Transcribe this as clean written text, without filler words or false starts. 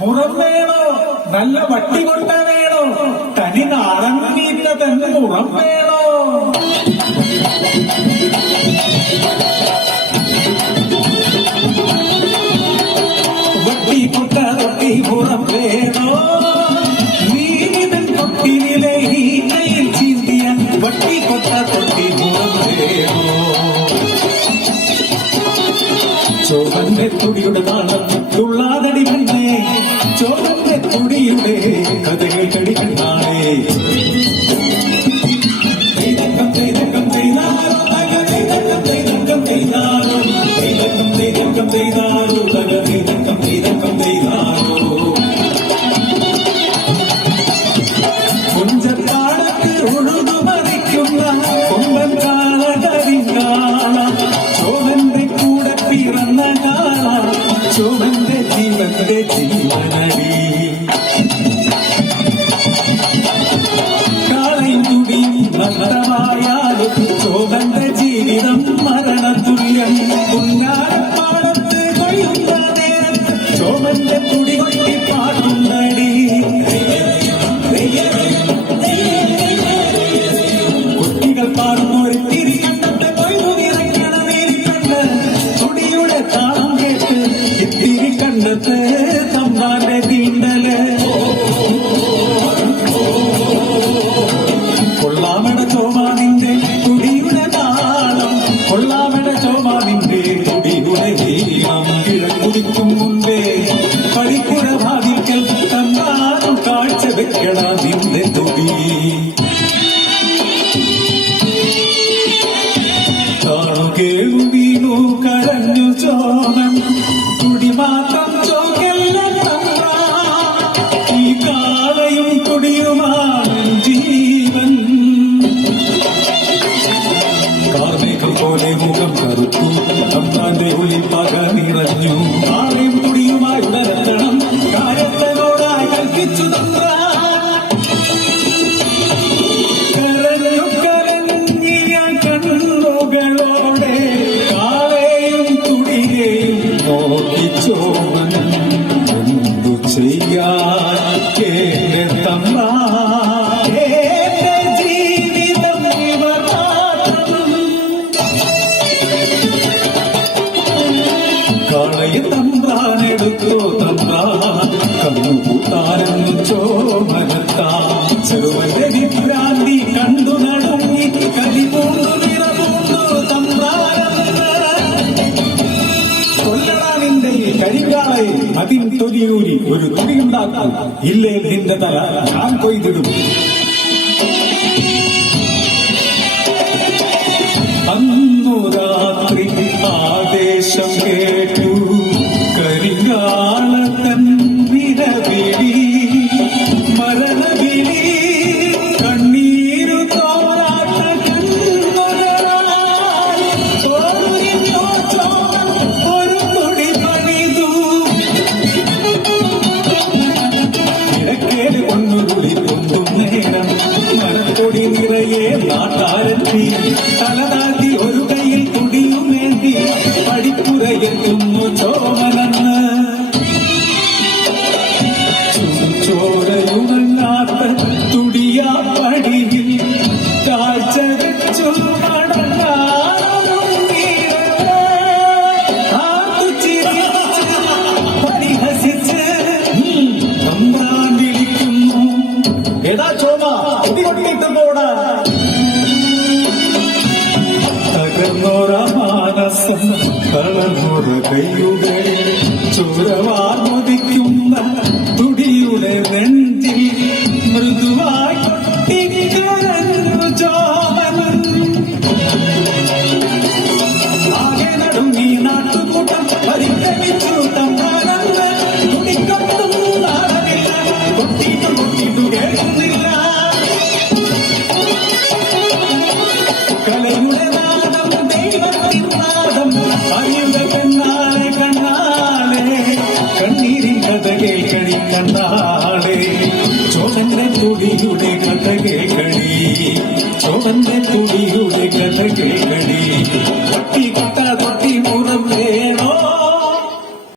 മുറം വേണോ നല്ല വട്ടി കൊണ്ട വേണോ തനി നാടൻ മീറ്റ തന്നെ മുറം വേണോ വട്ടി കൊട്ട തൊട്ടി മുറം വേണോ നീതൻ തൊട്ടിലെ ഈനയിൽ ചീന്തിയ വട്ടി കൊട്ട തൊട്ടി മുറം വേണോ ചോവന്റെ തുടിയുടെ താളം തുള്ളാതടി കണ്ണേ ചോവന്റെ തുടിയുടെ കഥകൾ കടി കണ്ണാണേ കുഞ്ചത്താടത്ത് ഉഴുതുമറിക്കുന്ന കൊമ്പൻ കാളകരിങ്കാള ചോവന്റെ കൂടെ പിറന്ന കാള ചോവന്റെ ജീവന്റെ ജീവനടി കാളയും തുടിയും നഷ്ടമായാലും ചോവന്റെ ജീവിതം മരണതുല്യം പുന്നാരപ്പാടത്ത് കൊയ്യുന്ന നേരം ചോവന്റെ തുടി കൊട്ടി പാട്ടുണ്ടടി കുട്ടികൾ പാടുന്നൊരു തിരികണ്ടത്തെ കൊയ്തു നിറയ്ക്കണ നേരിക്കണ്ട് തുടിയുടെ താളം കേട്ട് ഇത്തിരി കണ്ടത്ത് തമ്പാന്റെ തീണ്ടല് കൊള്ളാമട ചോമാനിന്റെ തുടിയുടെ താളം കൊള്ളാമട ചോമാനിന്റെ തുടിയുടെ വീണം കിഴക്കുടിക്കും മുമ്പേ പടിപ്പുഴ ഭാവിക്കൽ തന്നാലും കാഴ്ച വെക്കണ നിന്റെ തുടി കേളു വീണു കരഞ്ഞു ചോമൻ തുടി മാത്രം ചോക്കല്ല തന്ന ഈ കാളയും തുടിയുമാണ് ജീവൻ കാർമേഘം പോലെ മുഖം കറുത്തു തമ്പാന്റെ ഒളിപ്പക നിറഞ്ഞു കാളയും തുടിയുമായി ഉണരത്തണം കാര്യത്തോടായി കൽപ്പിച്ചു തന്ന കരഞ്ഞു കരഞ്ഞിയ കണ്ണുകളോടെ കാളയും തുടിയെയും നോക്കിച്ചോമൻ എന്തു ചെയ്യാൻ കേന്ദ്ര തമ്മ ജീവിതം ഇവർ മാത്രം കാളയെ തമ്പ്രാനെടുത്തോ തമ്പ്രാൻ കണ്ണുകൂട്ടാനെന്നു ചോമനത്താൻ ചെറുവന്റെ വിഭ്രാന്തി കണ്ടു നടുങ്ങി കരിപൂണ്ടു നിറപൂണ്ടു തമ്പ്രാനെന്ന് കൊല്ലടാ നിന്റെ ഈ കരിങ്കാളയെ അതിൻ തൊലിയൂരി ഒരു തുടിയുണ്ടാക്കും ഇല്ലേ നിന്റെ തല ഞാൻ കൊയ്തിടും അന്നു രാത്രി ആദേശം കേട്ടു കരിങ്കാളത്തൻ വിരവിളി മരണവിളി കണ്ണീരു തോരാത്ത കണ്ണുകളാൽ തോന്നിയോ ചോമൻ ഒരു തുടി പണിതു ഇടക്കേട് കൊണ്ടുകുളി കൊണ്ടും നേരം മരത്തൊടി നിറയെ നാട്ടാരെത്തി തലതാത്തി ഒരു കയ്യിൽ തുടിയും വേണ്ടി പടിപ്പുറയെത്തുന്നു ചോമനെന്ന് ചോരയുണങ്ങാത്ത തുടിയാ പടിയിൽ കാഴ്ച വെച്ചു പരിഹസിച്ച് തമ്പ്രാൻ വിളിക്കുന്നു ഏതാ ചോമ കുട്ടികൊട്ടിട്ട് പോടാ തകർന്നോര മാനസം കളർന്നോര കൈയുകളിൽ ചോരവാർമുദിക്കുന്ന തുടിയുടെ നെഞ്ചിൽ